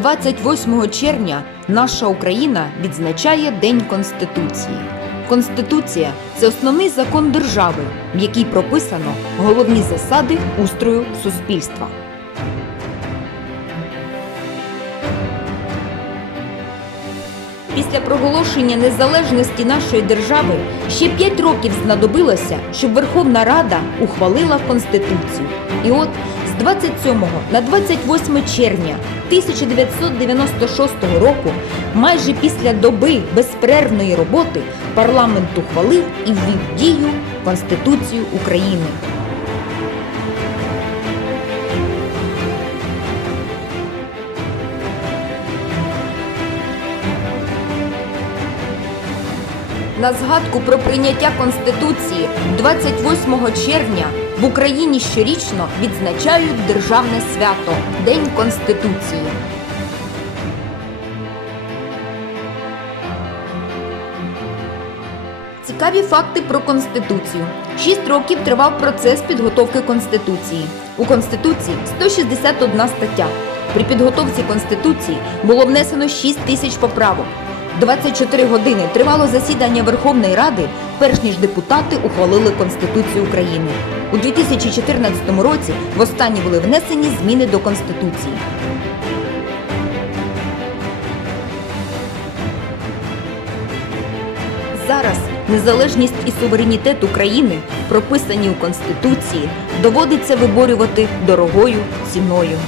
28 червня наша Україна відзначає День Конституції. Конституція це основний закон держави, в якій прописано головні засади устрою суспільства. Після проголошення незалежності нашої держави ще 5 років знадобилося, щоб Верховна Рада ухвалила Конституцію. І от 27 на 28 червня 1996 року, майже після доби безперервної роботи, парламент ухвалив і ввів дію Конституцію України. На згадку про прийняття Конституції 28 червня в Україні щорічно відзначають державне свято День Конституції. Цікаві факти про Конституцію. Шість років тривав процес підготовки Конституції. У Конституції 161 стаття. При підготовці Конституції було внесено 6 тисяч поправок. 24 години тривало засідання Верховної Ради, перш ніж депутати ухвалили Конституцію України. У 2014 році востаннє були внесені зміни до Конституції. Зараз незалежність і суверенітет України, прописані у Конституції, доводиться виборювати дорогою ціною.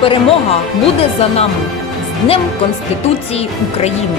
Перемога буде за нами Днем Конституції України.